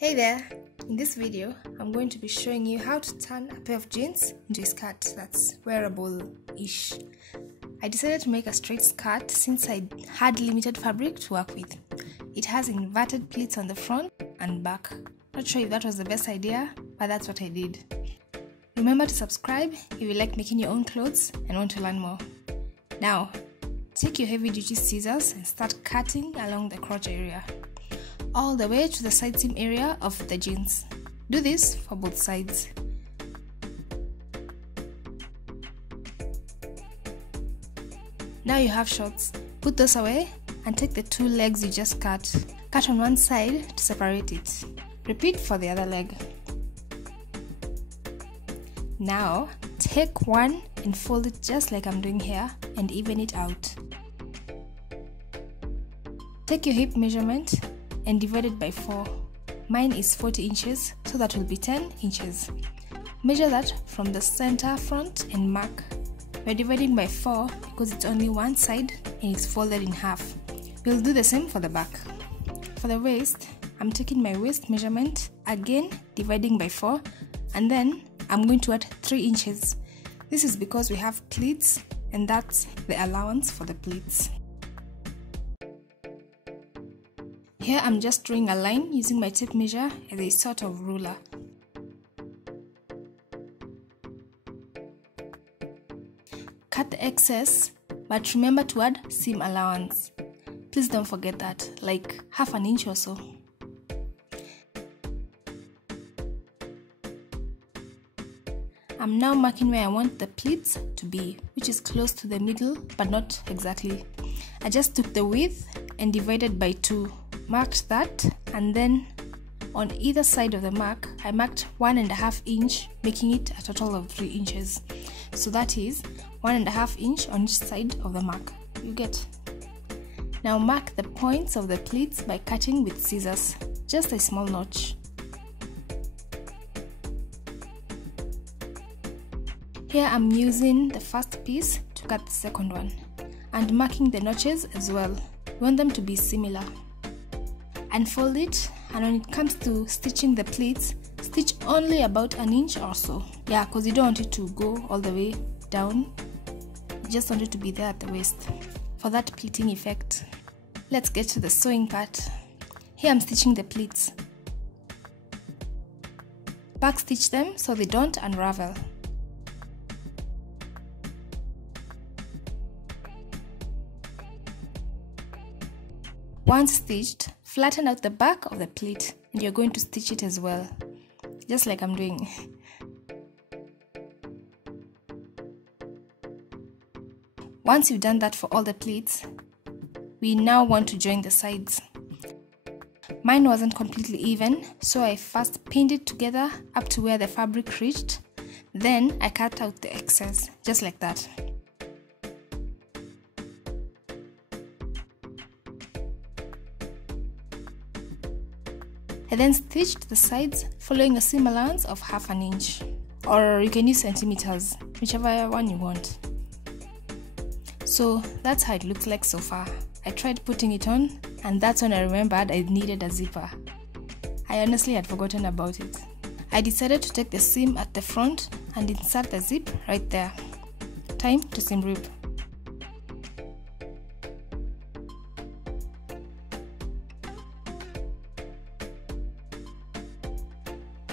Hey there! In this video, I'm going to be showing you how to turn a pair of jeans into a skirt that's wearable-ish. I decided to make a straight skirt since I had limited fabric to work with. It has inverted pleats on the front and back. Not sure if that was the best idea, but that's what I did. Remember to subscribe if you like making your own clothes and want to learn more. Now, take your heavy-duty scissors and start cutting along the crotch area, all the way to the side seam area of the jeans. Do this for both sides. Now you have shorts. Put those away and take the two legs you just cut. Cut on one side to separate it. Repeat for the other leg. Now take one and fold it just like I'm doing here and even it out. Take your hip measurement and divide it by 4. Mine is 40 inches, so that will be 10 inches. Measure that from the center front and mark. We're dividing by 4 because it's only one side and it's folded in half. We'll do the same for the back. For the waist, I'm taking my waist measurement, again dividing by 4, and then I'm going to add 3 inches. This is because we have pleats and that's the allowance for the pleats. Here I'm just drawing a line using my tape measure as a sort of ruler. Cut the excess, but remember to add seam allowance. Please don't forget that, like half an inch or so. I'm now marking where I want the pleats to be, which is close to the middle but not exactly. I just took the width and divided by 2. Marked that, and then on either side of the mark I marked 1.5 inch, making it a total of 3 inches. So that is 1.5 inch on each side of the mark. You get. Now mark the points of the pleats by cutting with scissors, just a small notch. Here I'm using the first piece to cut the second one and marking the notches as well. We want them to be similar. Unfold it, and when it comes to stitching the pleats, stitch only about an inch or so. Yeah, because you don't want it to go all the way down. You just want it to be there at the waist for that pleating effect. Let's get to the sewing part. Here I'm stitching the pleats. Back stitch them so they don't unravel. Once stitched, flatten out the back of the pleat and you're going to stitch it as well, just like I'm doing. Once you've done that for all the pleats, we now want to join the sides. Mine wasn't completely even, so I first pinned it together up to where the fabric reached. Then I cut out the excess, just like that. I then stitched the sides following a seam allowance of half an inch, or you can use centimeters, whichever one you want. So that's how it looks like so far. I tried putting it on, and that's when I remembered I needed a zipper. I honestly had forgotten about it. I decided to take the seam at the front and insert the zip right there. Time to seam rip.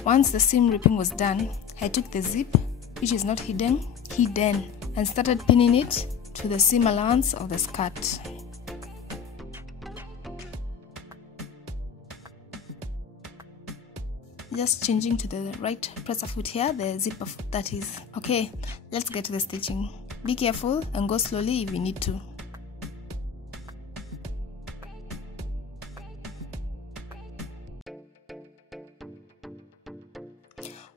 Once the seam ripping was done, I took the zip, which is not hidden, and started pinning it to the seam allowance of the skirt. Just changing to the right presser foot here, the zipper foot that is. Okay, let's get to the stitching. Be careful and go slowly if you need to.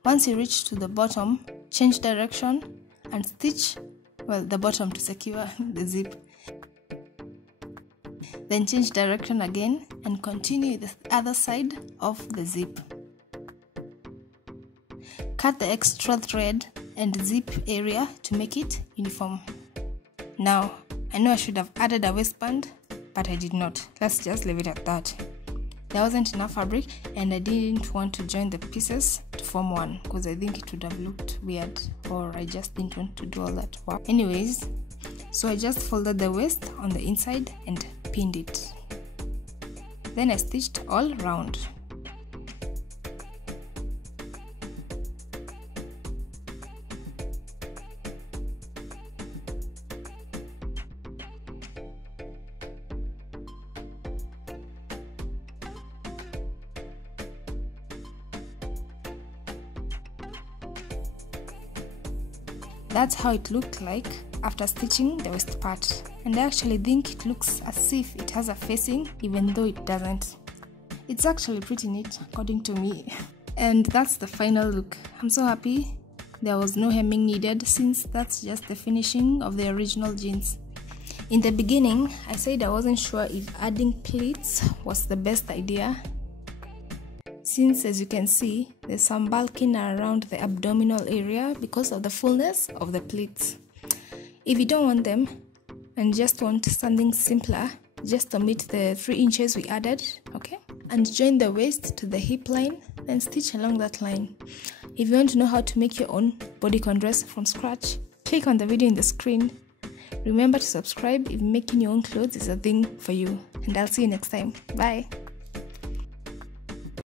Once you reach to the bottom, change direction and stitch, the bottom to secure the zip. Then change direction again and continue the other side of the zip. Cut the extra thread and zip area to make it uniform. Now, I know I should have added a waistband, but I did not. Let's just leave it at that. there wasn't enough fabric and I didn't want to join the pieces to form one because I think it would have looked weird, or I just didn't want to do all that work. Anyways, so I just folded the waist on the inside and pinned it. Then I stitched all round. That's how it looked like after stitching the waist part, and I actually think it looks as if it has a facing even though it doesn't. It's actually pretty neat according to me. And that's the final look. I'm so happy there was no hemming needed, since that's just the finishing of the original jeans. In the beginning, I said I wasn't sure if adding pleats was the best idea, since as you can see, there's some bulking around the abdominal area because of the fullness of the pleats. If you don't want them and just want something simpler, just omit the 3 inches we added, okay? And join the waist to the hip line, then stitch along that line. If you want to know how to make your own bodycon dress from scratch, click on the video in the screen. Remember to subscribe if making your own clothes is a thing for you, and I'll see you next time. Bye!